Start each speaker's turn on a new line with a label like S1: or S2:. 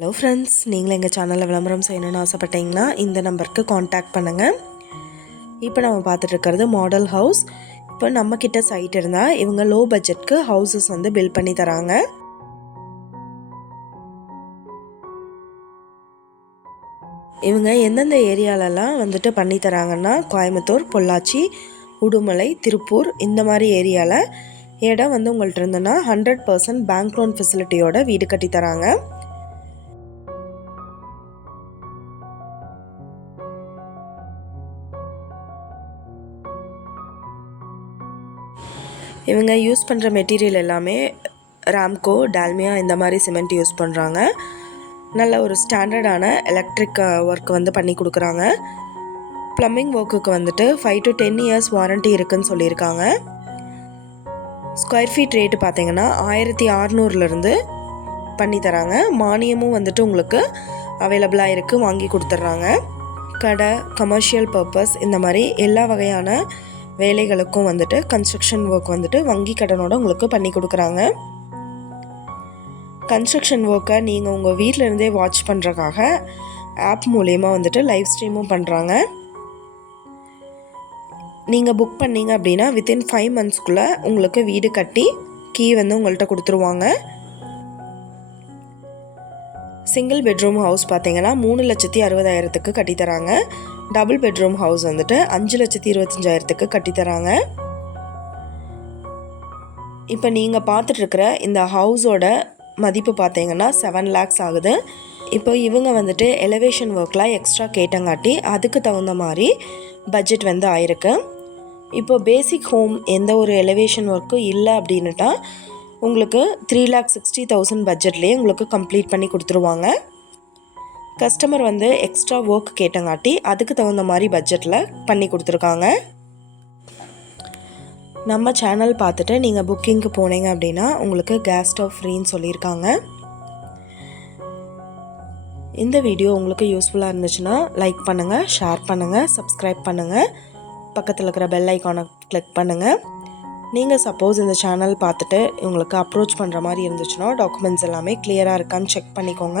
S1: Hello friends நீங்கள் எங்கள் சேனலில் விளம்பரம் செய்யணும்னு ஆசைப்பட்டீங்கன்னா இந்த நம்பருக்கு காண்டாக்ட் பண்ணுங்கள் இப்போ நம்ம பார்த்துட்ருக்கிறது மாடல் ஹவுஸ் இப்போ நம்மக்கிட்ட சைட் இருந்தால் இவங்க லோ பட்ஜெட்க்கு ஹவுசஸ் வந்து பில்ட் பண்ணி தராங்க. இவங்க எந்தெந்த ஏரியாலலாம் வந்துட்டு பண்ணி தராங்கன்னா கோயம்புத்தூர் பொள்ளாச்சி உடுமலை திருப்பூர் இந்த மாதிரி ஏரியாவில் இடம் வந்து உங்கள்கிட்ட இருந்ததுன்னா ஹண்ட்ரட் பர்சன்ட் பேங்க் லோன் ஃபெசிலிட்டியோட வீடு கட்டி தராங்க. இவங்க யூஸ் பண்ணுற மெட்டீரியல் எல்லாமே ராம்கோ டால்மியா இந்த மாதிரி சிமெண்ட் யூஸ் பண்ணுறாங்க நல்ல ஒரு ஸ்டாண்டர்டான எலக்ட்ரிக் ஒர்க் வந்து பண்ணி கொடுக்குறாங்க. ப்ளம்பிங் ஒர்க்குக்கு வந்துட்டு five to ten years warranty இருக்குன்னு சொல்லியிருக்காங்க. ஸ்கொயர் ஃபீட் ரேட்டு பார்த்தீங்கன்னா ஆயிரத்தி அறநூறுலேருந்து பண்ணி தராங்க. மானியமும் வந்துட்டு உங்களுக்கு அவைலபிளாக இருக்குது வாங்கி கொடுத்துட்றாங்க. கடை கமர்ஷியல் பர்பஸ் இந்த மாதிரி எல்லா வகையான வேலைகளுக்கும் வந்துட்டு கன்ஸ்ட்ரக்ஷன் ஒர்க் வந்துட்டு வங்கி கடனோட உங்களுக்கு பண்ணி கொடுக்குறாங்க. கன்ஸ்ட்ரக்ஷன் ஒர்க்கை நீங்கள் உங்கள் வீட்டில் இருந்தே வாட்ச் பண்ணுறக்காக ஆப் மூலயமா வந்துட்டு லைவ் ஸ்ட்ரீமும் பண்ணுறாங்க நீங்கள் புக் பண்ணீங்க அப்படின்னா வித்தின் ஃபைவ் மந்த்ஸ்க்குள்ளே உங்களுக்கு வீடு கட்டி கீ வந்து உங்கள்கிட்ட கொடுத்துருவாங்க. சிங்கிள் பெட்ரூம் ஹவுஸ் பார்த்தீங்கன்னா மூணு லட்சத்தி அறுபதாயிரத்துக்கு கட்டித்தராங்க. டபுள் பெட்ரூம் ஹவுஸ் வந்துட்டு அஞ்சு லட்சத்தி இருபத்தஞ்சாயிரத்துக்கு கட்டித்தராங்க. இப்போ நீங்கள் பார்த்துட்ருக்கிற இந்த ஹவுஸோட மதிப்பு பார்த்தீங்கன்னா செவன் லேக்ஸ் ஆகுது. இப்போ இவங்க வந்துட்டு எலவேஷன் ஒர்க்லாம் எக்ஸ்ட்ரா கேட்டங்காட்டி அதுக்கு தகுந்த மாதிரி பட்ஜெட் வந்து ஆயிருக்கு. இப்போ பேசிக் ஹோம் எந்த ஒரு எலவேஷன் ஒர்க்கும் இல்லை அப்படின்னுட்டா உங்களுக்கு த்ரீ லேக் சிக்ஸ்டி தௌசண்ட் பட்ஜெட்லேயே உங்களுக்கு கம்ப்ளீட் பண்ணி கொடுத்துருவாங்க. கஸ்டமர் வந்து எக்ஸ்ட்ரா ஒர்க் கேட்டங்காட்டி அதுக்கு தகுந்த மாதிரி பட்ஜெட்டில் பண்ணி கொடுத்துருக்காங்க. நம்ம சேனல் பார்த்துட்டு நீங்கள் புக்கிங்க்கு போனீங்க அப்படின்னா உங்களுக்கு கேஸ் ஸ்டவ் ஃப்ரீன்னு சொல்லியிருக்காங்க. இந்த வீடியோ உங்களுக்கு யூஸ்ஃபுல்லாக இருந்துச்சுன்னா லைக் பண்ணுங்கள் ஷேர் பண்ணுங்கள் சப்ஸ்கிரைப் பண்ணுங்கள் பக்கத்தில் இருக்கிற பெல் ஐக்கானை கிளிக் பண்ணுங்கள் நீங்கள் சப்போஸ் இந்த சேனல் பார்த்துட்டு உங்களுக்கு அப்ரோச் பண்ணுற மாதிரி இருந்துச்சுன்னா டாக்குமெண்ட்ஸ் எல்லாமே கிளியராக இருக்கான்னு செக் பண்ணிக்கோங்க.